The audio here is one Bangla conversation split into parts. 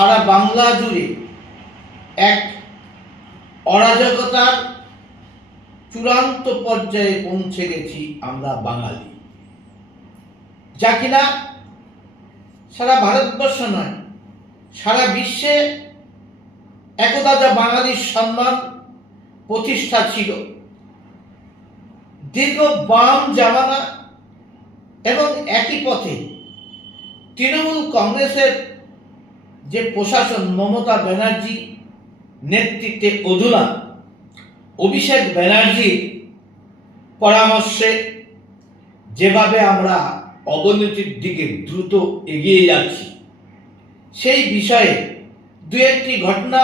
সারা বাংলা জুড়ে এক অরাজকতার চূড়ান্ত পর্যায়ে পৌঁছে গেছি আমরা বাঙালি, যা কিনা সারা ভারতবর্ষ নয়, সারা বিশ্বে একদা যা বাঙালির সম্মান প্রতিষ্ঠা ছিল, দীর্ঘ বাম জামানা এবং একই পথে তৃণমূল কংগ্রেসের যে প্রশাসন মমতা ব্যানার্জি নেতৃত্বে অধুনা অভিষেক ব্যানার্জির পরামর্শে যেভাবে আমরা অবনতির দিকে দ্রুত এগিয়ে যাচ্ছি, সেই বিষয়ে দু একটি ঘটনা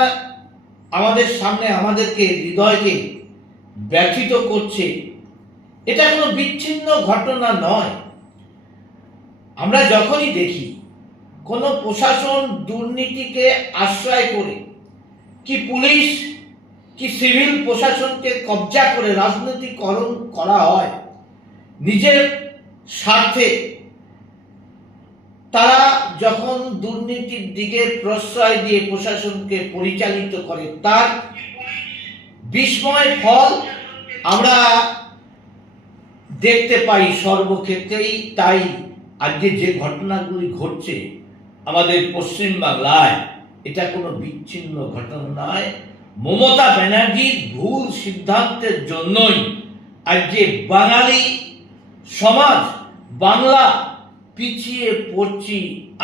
আমাদের সামনে আমাদেরকে হৃদয়কে ব্যথিত করছে। এটা কোনো বিচ্ছিন্ন ঘটনা নয়। আমরা যখনই দেখি কোনো প্রশাসন দুর্নীতিকে আশ্রয় করে, কি পুলিশ কি সিভিল প্রশাসনকে কবজা করে রাজনৈতিকরণ করা হয়, নিজের স্বার্থে তারা যখন দুর্নীতির দিকে প্রশ্রয় দিয়ে প্রশাসনকে পরিচালিত করে, তার বিস্ময় ফল আমরা দেখতে পাই সর্বক্ষেত্রেই। তাই আজকে যে ঘটনাগুলি ঘটছে আমাদের পশ্চিম বাংলায়, এটা কোনো বিচ্ছিন্ন ঘটনা নয়। মমতা ব্যানার্জির ভুল সিদ্ধান্তের জন্যই আজকে বাঙালি সমাজ, বাংলা পিছিয়ে পড়ছি।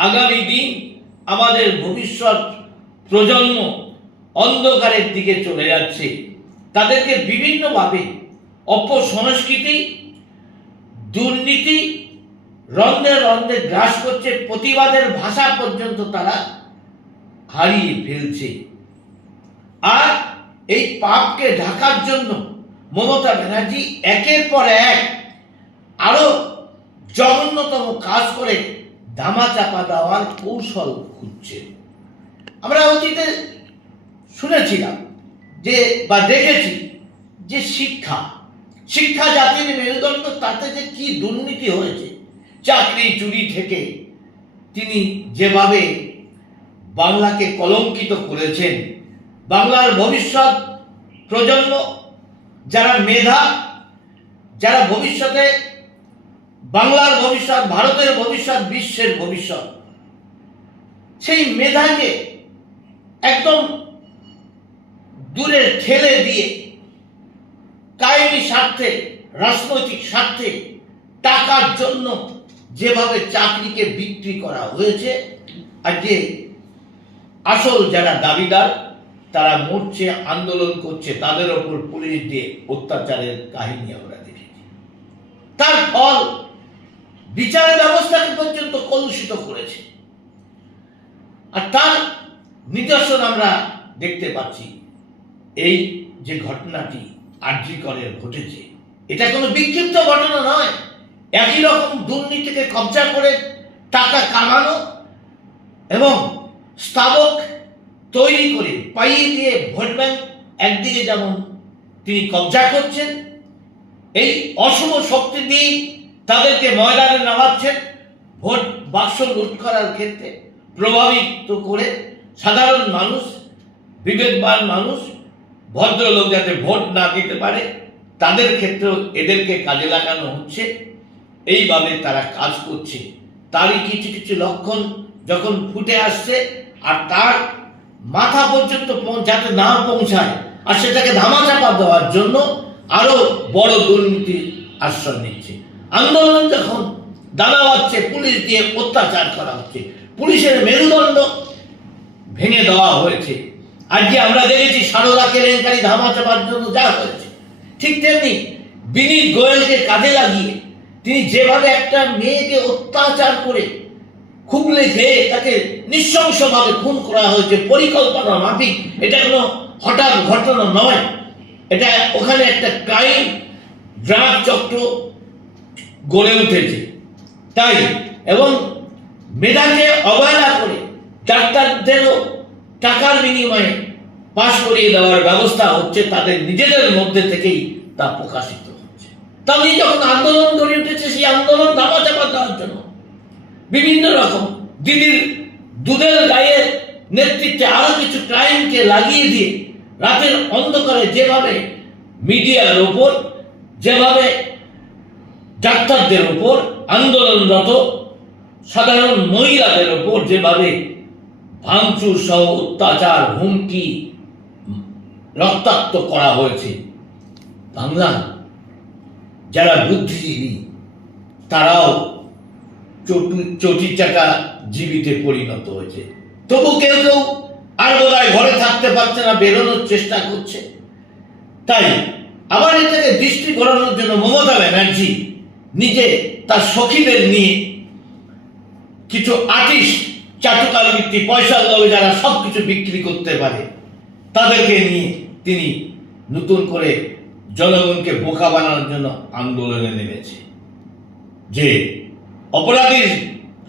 আগামী দিন আমাদের ভবিষ্যৎ প্রজন্ম অন্ধকারের দিকে চলে যাচ্ছে। তাদেরকে বিভিন্নভাবে অপসংস্কৃতি, দুর্নীতি রন্ধে রন্ধে গ্রাস করছে, প্রতিবাদের ভাষা পর্যন্ত তারা হারিয়ে ফেলছে। আর এই পাপকে ঢাকার জন্য মমতা ব্যানার্জি একের পর এক আরো জঘন্যতম কাজ করে ধামাচাপা দেওয়ার কৌশল খুঁজছে। আমরা অতীতে শুনেছিলাম যে বা দেখেছি যে শিক্ষা জাতির মেরুদণ্ড, তাতে যে কি দুর্নীতি হয়েছে। চাকরি চুরি থেকে তিনি যেভাবে বাংলাকে কলঙ্কিত করেছেন, বাংলার ভবিষ্যৎ প্রজন্ম, যারা মেধা, যারা ভবিষ্যতে বাংলার ভবিষ্যৎ, ভারতের ভবিষ্যৎ, বিশ্বের ভবিষ্যৎ, সেই মেধাকে একদম দূরে ঠেলে দিয়ে কায়েমি স্বার্থে, রাজনৈতিক স্বার্থে, টাকার জন্য যেভাবে চাকরিকে বিক্রি করা হয়েছে, আজকে আসল যারা দাবিদার তারা মরছে, আন্দোলন করছে, তাদের ওপর পুলিশ দিয়ে অত্যাচারের কাহিনী আমরা দেখেছি। তার ফল বিচার ব্যবস্থাকে পর্যন্ত কলুষিত করেছে। আর তার নিদর্শন আমরা দেখতে পাচ্ছি এই যে ঘটনাটি আরজিকরে ঘটেছে। এটা কোনো বিক্ষিপ্ত ঘটনা নয়। একই রকম দুর্নীতিকে কবজা করে টাকা কামানো এবং স্থাবক তৈরি করে পাইয়ে দিয়ে ভোট ব্যাংক একদিকে যেমন তিনি কবজা করছেন, এই অশুভ শক্তি দিয়ে তাদেরকে ময়দানে নামাচ্ছেন, ভোট বাক্স লুট করার ক্ষেত্রে প্রভাবিত করে সাধারণ মানুষ, বিবেকবান মানুষ, ভদ্রলোক যাতে ভোট না দিতে পারে, তাদের ক্ষেত্রেও এদেরকে কাজে লাগানো হচ্ছে। এইভাবে তারা কাজ করছে। তারই কিছু কিছু লক্ষণ যখন ফুটে আসছে, আর তার মাথা পর্যন্ত যাতে না পৌঁছায়, আর সেটাকে ধামাচাপা দেওয়ার জন্য আরো বড় দুর্নীতির আশ্রয় নিচ্ছে। আন্দোলন যখন দানা বাঁধছে, পুলিশ দিয়ে অত্যাচার করা হচ্ছে, পুলিশের মেরুদণ্ড ভেঙে দেওয়া হয়েছে। আজকে আমরা দেখেছি সারদা কেলেঙ্কারি ধামাচাপার জন্য যা হয়েছে, ঠিক তেমনি বিনীত গোয়েলকে কাজে লাগিয়ে তিনি যেভাবে একটা মেয়েকে অত্যাচার করে খুবলে খেয়ে তাকে নৃশংসভাবে খুন করা হয়েছে, পরিকল্পনা মাফিক। এটা কোনো হঠাৎ ঘটনা নয়, এটা ওখানে একটা ক্রাইম ড্রাগ চক্র গড়ে উঠেছে। তাই এবং মেধাকে অবহেলা করে ডাক্তারদেরও টাকার বিনিময়ে পাশ করিয়ে দেওয়ার ব্যবস্থা হচ্ছে, তাদের নিজেদের মধ্যে থেকেই তা প্রকাশিত হচ্ছে। তাহলে যখন আন্দোলন গড়ে উঠেছে, সেই আন্দোলন ধামাচাপা দেওয়ার জন্য বিভিন্ন রকম দিদির দুধের গায়ে নেতৃত্বে আরো কিছু ক্রাইমকে লাগিয়ে দিয়ে রাতের অন্ধকারে যেভাবে মিডিয়ার ওপর, যেভাবে ডাক্তারদের উপর, আন্দোলনরত সাধারণ মহিলাদের উপর যেভাবে ভাঙচুর সহ অত্যাচার, হুমকি, রক্তাক্ত করা হয়েছে, বাংলা যারা বুদ্ধিজীবী তারাও চটি চাকা জীবিতে পরিণত হয়েছে। তবু কেউ কেউ আর বোধহয় ঘরে থাকতে পারছে না, বেরোনোর চেষ্টা করছে। তাই আবার এটাকে দৃষ্টি ঘোরানোর জন্য মমতা ব্যানার্জি নিজে তার সখীদের নিয়ে, কিছু আর্টিস্ট, চাটুকার বৃত্তি, পয়সার লোভে যারা সবকিছু বিক্রি করতে পারে, তাদেরকে নিয়ে তিনি নতুন করে জনগণকে বোকা বানানোর জন্য আন্দোলনে নেমেছে যে অপরাধীর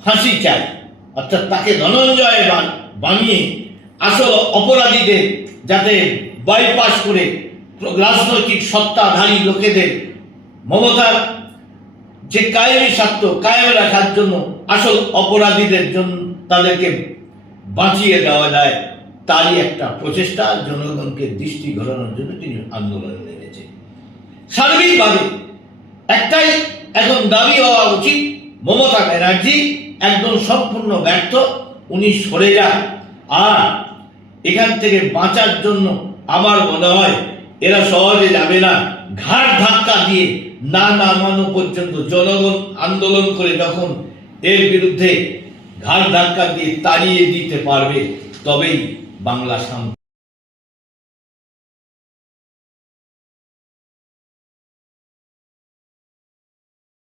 ফাঁসি চাই, অর্থাৎ তাকে ধনঞ্জয় বানিয়ে আসল অপরাধীদের যাতে বাইপাস করে রাজনৈতিক সত্তাধারী লোকেদের মমতার যে কায়েমি স্বার্থ কায়েম রাখার জন্য আসল অপরাধীদের জন্য তাদেরকে বাঁচিয়ে দেওয়া যায়, তারই একটা প্রচেষ্টা জনগণকে দৃষ্টি ঘোরানোর জন্য তিনি আন্দোলনে নেমেছে। সার্বিকভাবে একটাই এখন দাবি হওয়া উচিত, মমতা ব্যানার্জি একদম সম্পূর্ণ ব্যর্থ, উনি সরে যান। আর এখান থেকে বাঁচার জন্য আমার মনে হয় এরা সহজে যাবে না। ঘাট ধাক্কা দিয়ে না নামানো পর্যন্ত জনগণ আন্দোলন করে যখন এর বিরুদ্ধে ঘাট ধাক্কা দিয়ে তাড়িয়ে দিতে পারবে, তবেই বাংলা শান্তি